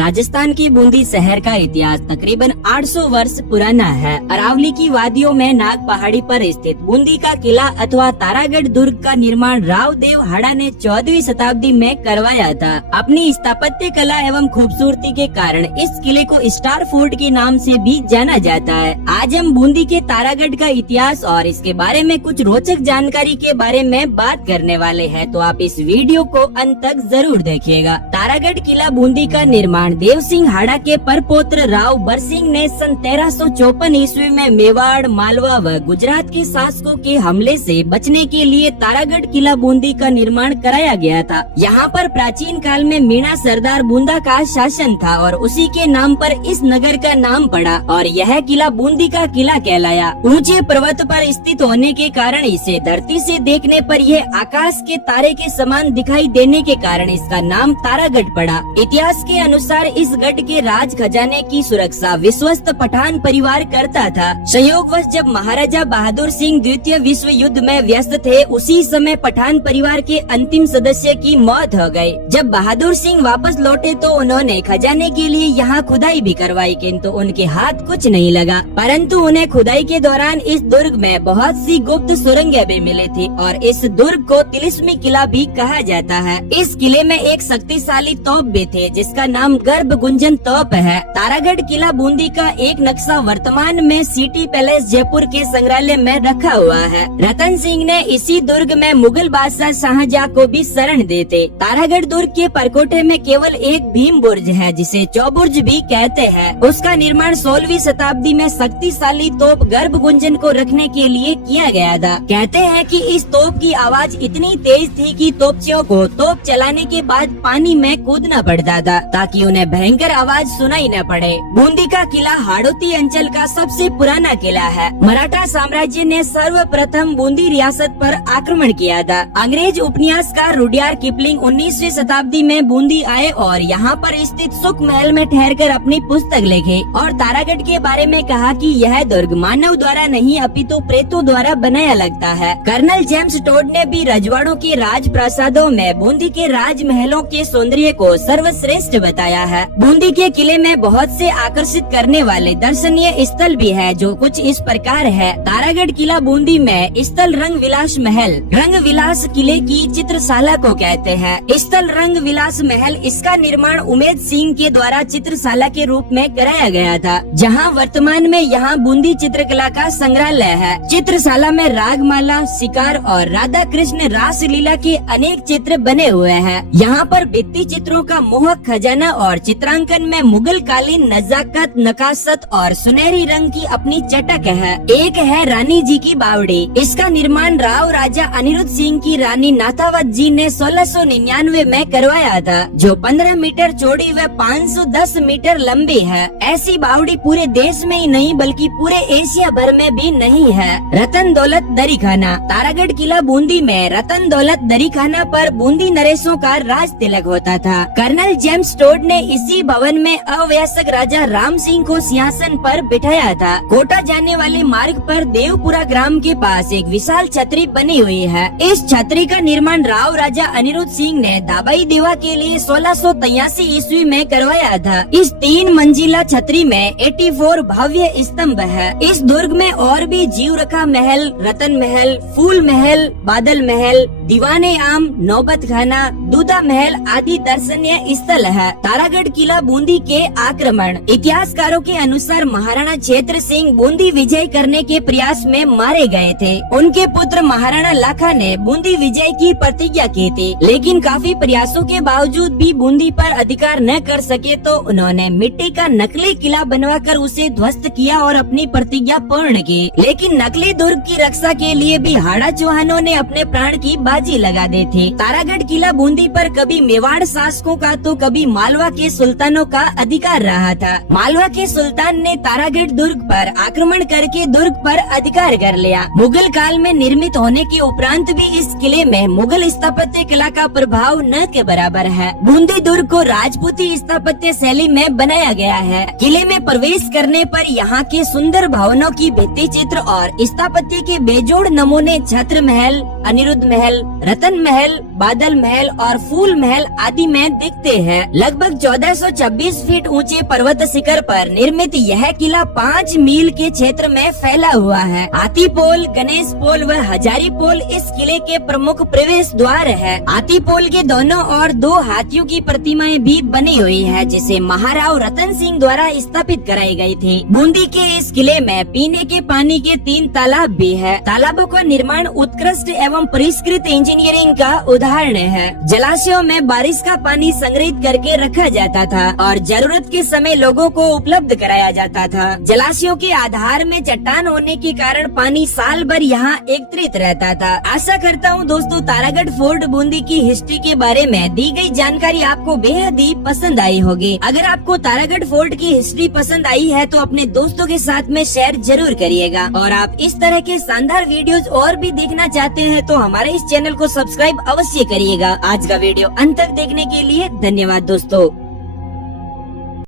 राजस्थान की बूंदी शहर का इतिहास तकरीबन 800 वर्ष पुराना है। अरावली की वादियों में नाग पहाड़ी पर स्थित बूंदी का किला अथवा तारागढ़ दुर्ग का निर्माण राव देव हाड़ा ने 14वीं शताब्दी में करवाया था। अपनी स्थापत्य कला एवं खूबसूरती के कारण इस किले को स्टार फोर्ट के नाम से भी जाना जाता है। आज हम बूंदी के तारागढ़ का इतिहास और इसके बारे में कुछ रोचक जानकारी के बारे में बात करने वाले हैं, तो आप इस वीडियो को अंत तक जरूर देखिएगा। तारागढ़ किला बूंदी का निर्माण देव सिंह हाड़ा के परपौत्र राव बरसिंह ने सन 1354 ईस्वी में मेवाड़, मालवा व गुजरात के शासकों के हमले से बचने के लिए तारागढ़ किला बूंदी का निर्माण कराया गया था। यहाँ पर प्राचीन काल में मीणा सरदार बूंदा का शासन था और उसी के नाम पर इस नगर का नाम पड़ा और यह किला बूंदी का किला कहलाया। ऊंचे पर्वत पर स्थित होने के कारण इसे धरती से देखने पर यह आकाश के तारे के समान दिखाई देने के कारण इसका नाम तारागढ़ पड़ा। इतिहास के अनुसार इस गढ़ के राज खजाने की सुरक्षा विश्वस्त पठान परिवार करता था। संयोगवश जब महाराजा बहादुर सिंह द्वितीय विश्व युद्ध में व्यस्त थे, उसी समय पठान परिवार के अंतिम सदस्य की मौत हो गई। जब बहादुर सिंह वापस लौटे तो उन्होंने खजाने के लिए यहाँ खुदाई भी करवाई, किंतु उनके हाथ कुछ नहीं लगा। परंतु उन्हें खुदाई के दौरान इस दुर्ग में बहुत सी गुप्त सुरंगें भी मिली थी और इस दुर्ग को तिलिस्मी किला भी कहा जाता है। इस किले में एक शक्तिशाली तोप भी थे जिसका नाम गर्भ गुंजन तोप है। तारागढ़ किला बूंदी का एक नक्शा वर्तमान में सिटी पैलेस जयपुर के संग्रहालय में रखा हुआ है। रतन सिंह ने इसी दुर्ग में मुगल बादशाह शाहजहां को भी शरण देते। तारागढ़ दुर्ग के परकोटे में केवल एक भीम बुर्ज है जिसे चौबुर्ज भी कहते हैं। उसका निर्माण 16वीं शताब्दी में शक्तिशाली तोप गर्भ गुंजन को रखने के लिए किया गया था। कहते हैं कि इस तोप की आवाज इतनी तेज थी कि तोपचियों को तोप चलाने के बाद पानी में कूदना पड़ता था ताकि उन्हें भयंकर आवाज सुनाई न पड़े। बूंदी का किला हाड़ौती अंचल का सबसे पुराना किला है। मराठा साम्राज्य ने सर्वप्रथम बूंदी रियासत पर आक्रमण किया था। अंग्रेज उपन्यासकार रुडयार्ड किपलिंग 19वीं शताब्दी में बूंदी आए और यहाँ पर स्थित सुख महल में ठहरकर अपनी पुस्तक लिखी और तारागढ़ के बारे में कहा कि यह दुर्ग मानव द्वारा नहीं अपितु प्रेतों द्वारा बनाया लगता है। कर्नल जेम्स टोड ने भी रजवाड़ों के राज प्रासादों में बूंदी के राजमहलों के सौंदर्य को सर्वश्रेष्ठ बताया है। बूंदी के किले में बहुत से आकर्षित करने वाले दर्शनीय स्थल भी है जो कुछ इस प्रकार है। तारागढ़ किला बूंदी में स्थल रंग विलास महल, रंग विलास किले की चित्रशाला को कहते हैं। स्थल रंग विलास महल, इसका निर्माण उमेद सिंह के द्वारा चित्रशाला के रूप में कराया गया था, जहां वर्तमान में यहाँ बूंदी चित्रकला का संग्रहालय है। चित्रशाला में रागमाला, शिकार और राधा कृष्ण रास लीला के अनेक चित्र बने हुए हैं। यहाँ पर भित्ति चित्रों का मोहक खजाना और चित्रांकन में मुगल कालीन नजाकत, नकाशत और सुनहरी रंग की अपनी चटक है। एक है रानी जी की बावड़ी। इसका निर्माण राव राजा अनिरुद्ध सिंह की रानी नाथावत जी ने 1699 में करवाया था, जो 15 मीटर चौड़ी व 510 मीटर लंबी है। ऐसी बावड़ी पूरे देश में ही नहीं बल्कि पूरे एशिया भर में भी नहीं है। रतन दौलत दरी खाना। तारागढ़ किला बूंदी में रतन दौलत दरी खाना पर बूंदी नरेशों का राज तिलक होता था। कर्नल जेम्स टोड ने इसी भवन में अवयस्क राजा राम सिंह को सिंहासन पर बिठाया था। कोटा जाने वाले मार्ग पर देवपुरा ग्राम के पास एक विशाल छतरी बनी हुई है। इस छतरी का निर्माण राव राजा अनिरुद्ध सिंह ने दाबाई देवा के लिए 1683 ईस्वी में करवाया था। इस 3 मंजिला छतरी में 84 भव्य स्तंभ है। इस दुर्ग में और भी जीव रखा महल, रतन महल, फूल महल, बादल महल, दीवाने आम, नौबत खाना, दूधा महल आदि दर्शनीय स्थल है। तारागढ़ किला बूंदी के आक्रमण। इतिहासकारों के अनुसार महाराणा क्षेत्र सिंह बूंदी विजय करने के प्रयास में मारे गए थे। उनके पुत्र महाराणा लाखा ने बूंदी विजय की प्रतिज्ञा की थी, लेकिन काफी प्रयासों के बावजूद भी बूंदी पर अधिकार न कर सके तो उन्होंने मिट्टी का नकली किला बनवाकर उसे ध्वस्त किया और अपनी प्रतिज्ञा पूर्ण की। लेकिन नकली दुर्ग की रक्षा के लिए भी हाड़ा चौहानों ने अपने प्राण की बाजी लगा दी थी। तारागढ़ किला बूंदी पर कभी मेवाड़ शासकों का तो कभी मालवा के सुल्तानों का अधिकार रहा था। मालवा के सुल्तान ने तारागढ़ दुर्ग पर आक्रमण करके दुर्ग पर अधिकार कर लिया। मुगल काल में निर्मित होने के उपरांत भी इस किले में मुगल स्थापत्य कला का प्रभाव न के बराबर है। बूंदी दुर्ग को राजपूती स्थापत्य शैली में बनाया गया है। किले में प्रवेश करने पर यहाँ के सुंदर भवनों की भित्ति चित्र और स्थापत्य के बेजोड़ नमूने छत्र महल, अनिरुद्ध महल, रतन महल, बादल महल और फूल महल आदि में दिखते हैं। लगभग 1426 फीट ऊंचे पर्वत शिखर पर निर्मित यह किला 5 मील के क्षेत्र में फैला हुआ है। हाथी पोल, गणेश पोल व हजारी पोल इस किले के प्रमुख प्रवेश द्वार है। हाथी पोल के दोनों ओर 2 हाथियों की प्रतिमाएं भी बनी हुई है, जिसे महाराव रतन सिंह द्वारा स्थापित कराई गई थी। बूंदी के इस किले में पीने के पानी के 3 तालाब भी है। तालाबों का निर्माण उत्कृष्ट एवं परिष्कृत इंजीनियरिंग का उदाहरण है। जलाशयों में बारिश का पानी संग्रहित करके रखा जाता था और जरूरत के समय लोगों को उपलब्ध कराया जाता था। जलाशयों के आधार में चट्टान होने के कारण पानी साल भर यहाँ एकत्रित रहता था। आशा करता हूँ दोस्तों तारागढ़ फोर्ट बूंदी की हिस्ट्री के बारे में दी गई जानकारी आपको बेहद ही पसंद आई होगी। अगर आपको तारागढ़ फोर्ट की हिस्ट्री पसंद आई है तो अपने दोस्तों के साथ में शेयर जरूर करिएगा। और आप इस तरह के शानदार वीडियोस और भी देखना चाहते हैं तो हमारे इस चैनल को सब्सक्राइब अवश्य करिएगा। आज का वीडियो अंत तक देखने के लिए धन्यवाद दोस्तों।